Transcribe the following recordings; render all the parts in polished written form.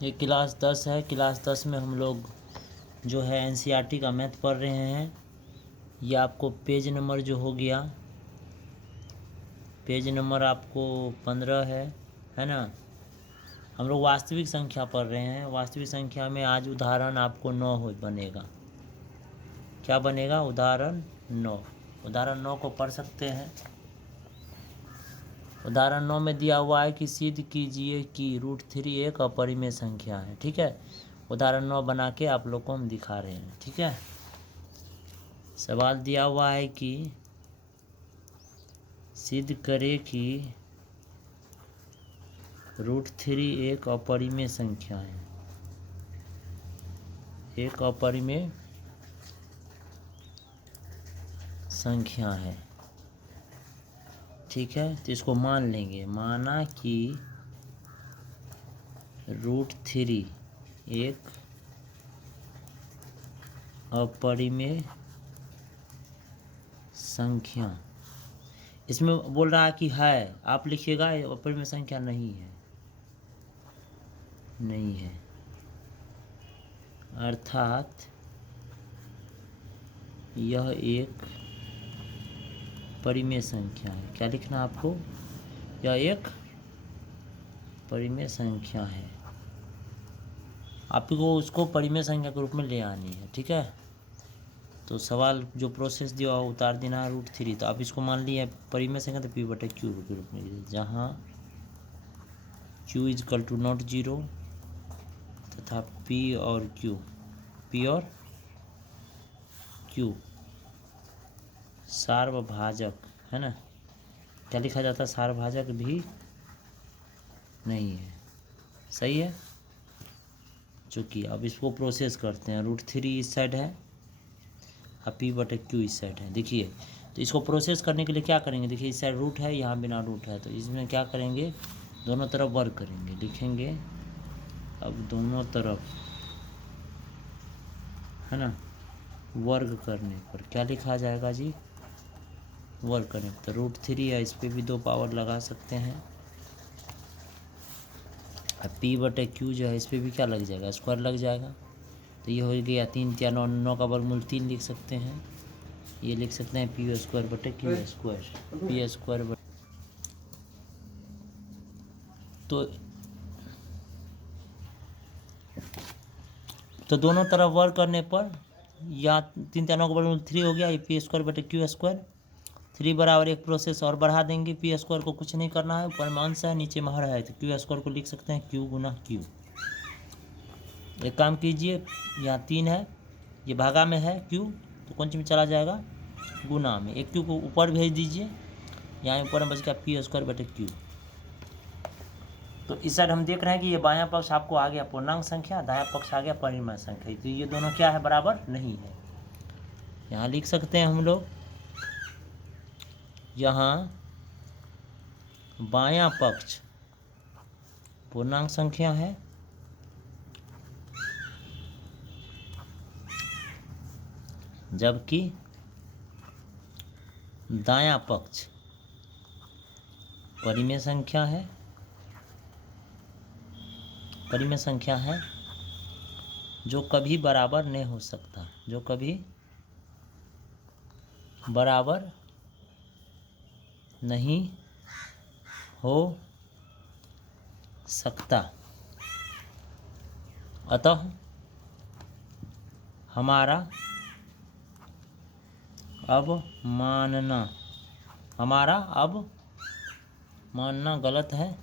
ये क्लास 10 है। क्लास 10 में हम लोग जो है एनसीईआरटी का मैथ पढ़ रहे हैं। ये आपको पेज नंबर जो हो गया, पेज नंबर आपको 15 है ना। हम लोग वास्तविक संख्या पढ़ रहे हैं। वास्तविक संख्या में आज उदाहरण आपको 9 हो बनेगा। क्या बनेगा? उदाहरण 9। उदाहरण 9 को पढ़ सकते हैं। उदाहरण 9 में दिया हुआ है कि सिद्ध कीजिए कि √3 एक अपरिमेय संख्या है। ठीक है, उदाहरण 9 बना के आप लोग को हम दिखा रहे हैं। ठीक है, सवाल दिया हुआ है कि सिद्ध करें कि √3 एक अपरिमेय संख्या है। एक अपरिमेय संख्या है। ठीक है, तो इसको मान लेंगे। माना कि √3 एक अपरिमेय संख्या। इसमें बोल रहा है कि है, आप लिखिएगा अपरिमेय संख्या नहीं है, नहीं है, अर्थात यह एक परिमेय संख्या है। क्या लिखना आपको? यह एक परिमेय संख्या है। आपको उसको परिमेय संख्या के रूप में ले आनी है। ठीक है, तो सवाल जो प्रोसेस दिया हुआ उतार देना है √3। तो आप इसको मान लिए परिमेय संख्या, तो P/Q के रूप में, जहाँ Q = नॉट 0 तथा P और Q सार्वभाजक है ना। क्या लिखा जाता है? सार्वभाजक भी नहीं है। सही है। चूँकि अब इसको प्रोसेस करते हैं। √3 इस साइड है और P/Q इस साइड है। देखिए, तो इसको प्रोसेस करने के लिए क्या करेंगे? देखिए, इस साइड रूट है, यहाँ बिना रूट है, तो इसमें क्या करेंगे? दोनों तरफ वर्ग करेंगे। लिखेंगे अब दोनों तरफ है ना, वर्ग करने पर क्या लिखा जाएगा जी? वर्ग करने पर। तो √3 है, इस पर भी 2 पावर लगा सकते हैं। अब P/Q जो है, इस पर भी क्या लग जाएगा? स्क्वायर लग जाएगा। तो ये हो गया 3 × 9, 9 का वर्गमूल 3 लिख सकते हैं। ये लिख सकते हैं P² / Q²। तो दोनों तरफ वर्ग करने पर यहाँ 3 × 9 का वर्गमूल 3 हो गया। ये P² / Q²। 3 बराबर एक प्रोसेस और बढ़ा देंगे। P² को कुछ नहीं करना है, ऊपर में अंश है, नीचे में हर है, तो Q² को लिख सकते हैं Q × Q। एक काम कीजिए, यहाँ 3 है, ये भागा में है Q, तो कौन सी में चला जाएगा? गुना में। एक Q को ऊपर भेज दीजिए, यहाँ ऊपर में बच गया P² / Q। तो इस साइड हम देख रहे हैं कि ये बायां पक्ष आपको आ गया पूर्णांक संख्या, दायां पक्ष आ गया परिमेय संख्या। तो ये दोनों क्या है? बराबर नहीं है। यहाँ लिख सकते हैं हम लोग, यहाँ बायां पक्ष पूर्णांक संख्या है, जबकि दायां पक्ष परिमेय संख्या है। परिमेय संख्या है जो कभी बराबर नहीं हो सकता, जो कभी बराबर नहीं हो सकता। अतः हमारा अब मानना गलत है।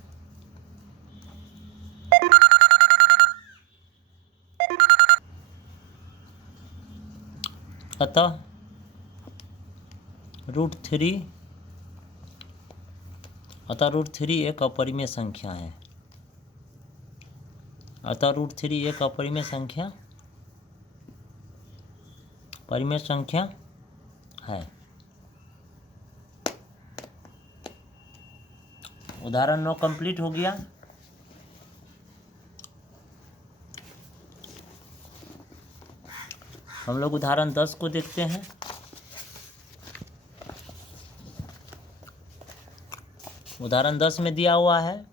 अतः √3 एक अपरिमेय संख्या है। अतः √3 एक अपरिमेय संख्या है। उदाहरण 9 कंप्लीट हो गया। हम लोग उदाहरण 10 को देखते हैं। उदाहरण 10 में दिया हुआ है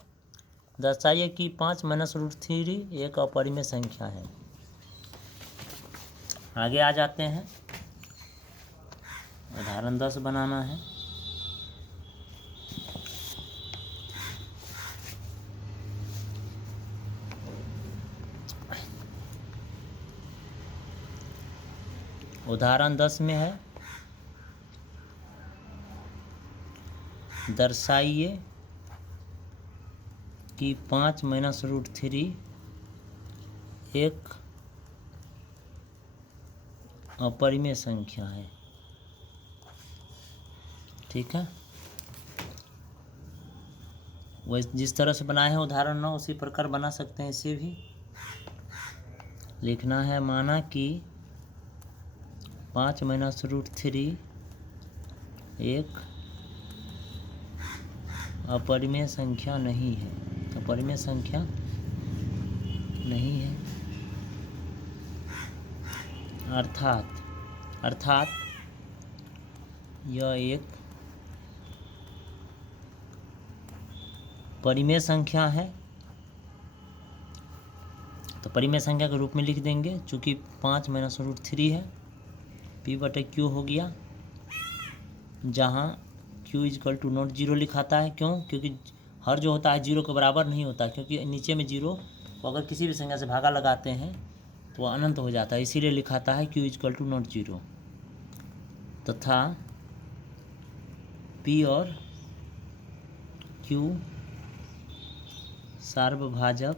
दर्शाइए कि 5 माइनस रूट 3 एक अपरिमेय संख्या है। आगे आ जाते हैं, उदाहरण 10 बनाना है। उदाहरण 10 में है, दर्शाइए कि 5 माइनस रूट 3 एक अपरिमेय संख्या है। ठीक है, वह जिस तरह से बनाए हैं उदाहरण 9 उसी प्रकार बना सकते हैं। इसे भी लिखना है, माना कि 5 माइनस रूट 3 एक अपरिमेय संख्या नहीं है। अपरिमेय संख्या नहीं है अर्थात यह एक परिमेय संख्या है। तो परिमेय संख्या के रूप में लिख देंगे, चूँकि 5 माइनस रूट 3 है, पी बटे क्यू हो गया, जहाँ Q is equal to not zero लिखाता है। क्यों? क्योंकि हर जो होता है जीरो के बराबर नहीं होता, क्योंकि नीचे में जीरो को अगर किसी भी संख्या से भागा लगाते हैं तो वह अनंत हो जाता है, इसीलिए लिखाता है Q is equal to not zero. तथा पी और क्यू सार्वभाजक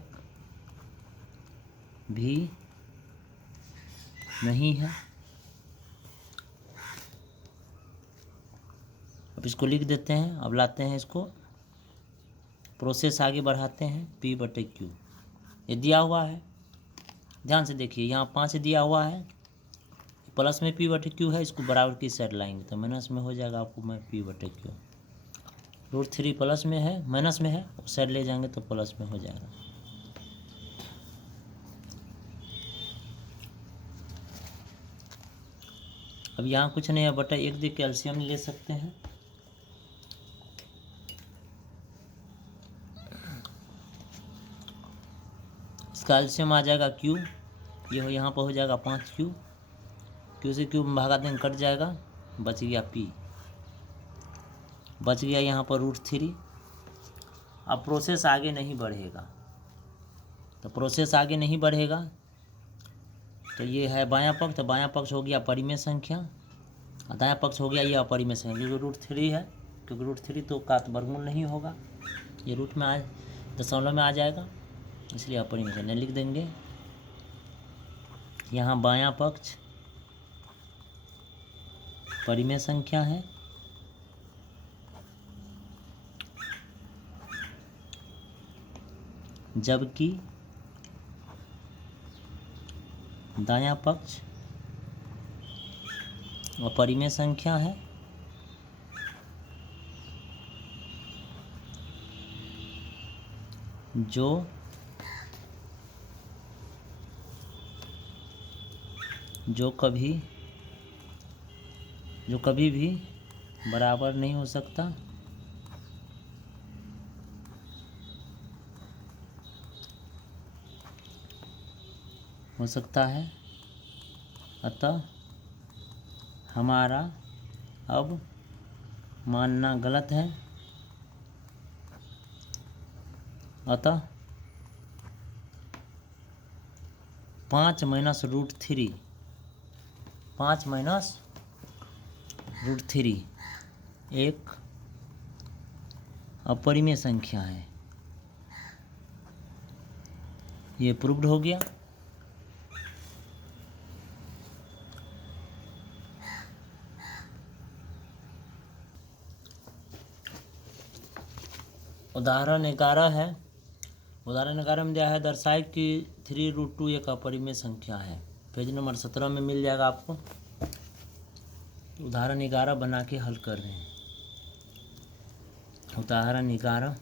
भी नहीं है। अब इसको लिख देते हैं। अब लाते हैं इसको, प्रोसेस आगे बढ़ाते हैं। पी बटे क्यू ये दिया हुआ है, ध्यान से देखिए, यहाँ 5 दिया हुआ है, प्लस में पी बटे क्यू है, इसको बराबर की साइड लाएंगे तो माइनस में हो जाएगा आपको मैं पी बटे क्यू। रूट 3 प्लस में है, माइनस में है, उस साइड ले जाएंगे तो प्लस में हो जाएगा। अब यहाँ कुछ नहीं है, बटा 1 दे कैल्शियम ले सकते हैं। कैल्शियम आ जाएगा क्यू, ये हो यहाँ पर हो जाएगा 5 क्यू, क्यू से क्यू में भागा देंगे, कट जाएगा, बच गया पी, बच गया यहाँ पर रूट 3। अब प्रोसेस आगे नहीं बढ़ेगा, तो प्रोसेस आगे नहीं बढ़ेगा तो ये है बायां पक्ष, तो बायां पक्ष हो गया परिमेय संख्या, दायां पक्ष हो गया ये अपरिमेय संख्या, क्योंकि रूट 3 है, क्योंकि रूट 3 तो का वर्गमूल नहीं होगा, ये रूट में दशमलव में आ जाएगा, इसलिए अपरिमेय संख्या लिख देंगे। यहाँ बायां पक्ष परिमेय संख्या है, जबकि दायां पक्ष अपरिमेय संख्या है। जो कभी भी बराबर नहीं हो सकता, हो सकता है। अतः हमारा अब मानना गलत है। अतः 5 माइनस रूट 3 एक अपरिमेय संख्या है। ये प्रूव्ड हो गया। उदाहरण 11 है। उदाहरण 11 में दिया है, दर्शाए कि 3√2 एक अपरिमेय संख्या है। पेज नंबर 17 में मिल जाएगा आपको। उदाहरण 11 बना के हल कर रहे हैं। उदाहरण 11,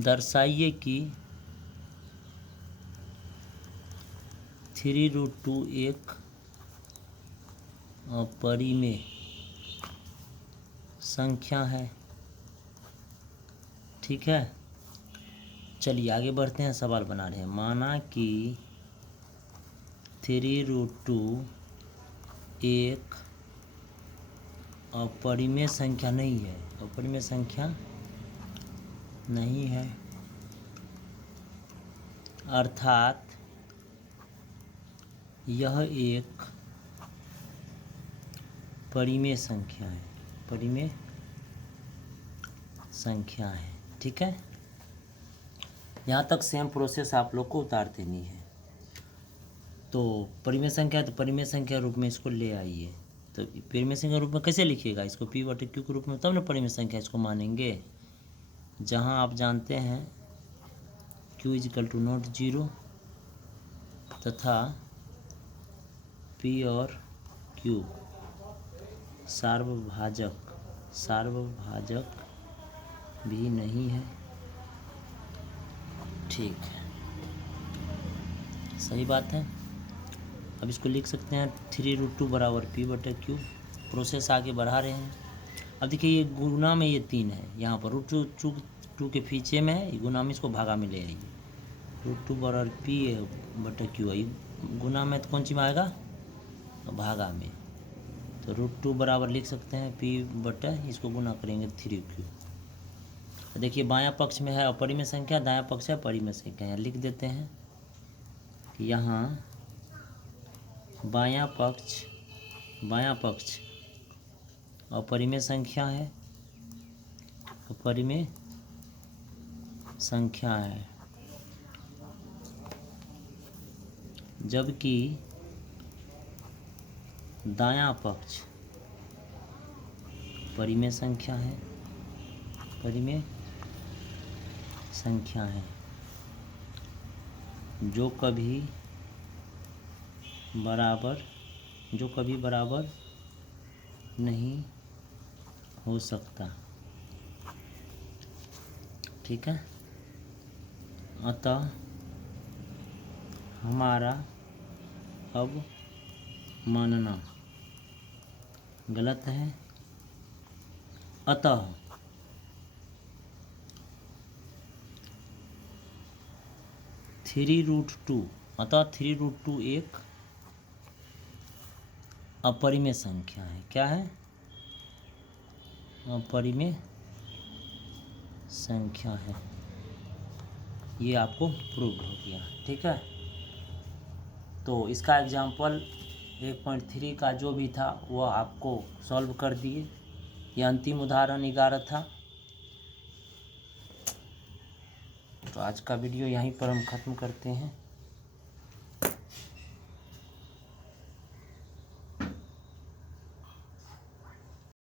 दर्शाइए कि 3√2 एक अपरिमेय संख्या है। ठीक है, चलिए आगे बढ़ते हैं, सवाल बना रहे हैं। माना कि 3√2 एक अपरिमेय संख्या नहीं है, अपरिमेय संख्या नहीं है, अर्थात यह एक परिमेय संख्या है, परिमेय संख्या है। ठीक है, यहाँ तक सेम प्रोसेस आप लोग को उतार देनी है। तो परिमेय संख्या है तो परिमेय संख्या रूप में इसको ले आइए। तो परिमेय संख्या रूप में कैसे लिखिएगा इसको, P/Q के रूप में, तब ना परिमेय संख्या इसको मानेंगे। जहाँ आप जानते हैं Q = नॉट 0 तथा P और Q सार्वभाजक भी नहीं है। ठीक है, सही बात है। अब इसको लिख सकते हैं 3√2 बराबर P/Q। प्रोसेस आगे बढ़ा रहे हैं। अब देखिए ये गुना में ये 3 है, यहाँ पर √2 के पीछे में है, गुना में इसको भागा में ले आइए। √2 बराबर P/Q है, गुना में तो कौन सी में आएगा, भागा में। तो √2 बराबर लिख सकते हैं P/, इसको गुना करेंगे 3Q। तो देखिए बायां पक्ष में है अपरिमेय संख्या, दायां पक्ष है परिमेय संख्या। लिख देते हैं कि यहाँ बायां पक्ष अपरिमेय संख्या है, अपरिमेय संख्या है, जबकि दायां पक्ष परिमेय संख्या है, परिमेय संख्या है, जो कभी बराबर नहीं हो सकता। ठीक है, अतः हमारा अब मानना गलत है। अतः 3√2 एक अपरिमेय संख्या है। क्या है, अपरिमेय संख्या है। ये आपको प्रूव हो गया। ठीक है, तो इसका एग्जाम्पल 1.3 का जो भी था वह आपको सॉल्व कर दिए। यह अंतिम उदाहरण 11 था। तो आज का वीडियो यहीं पर हम ख़त्म करते हैं।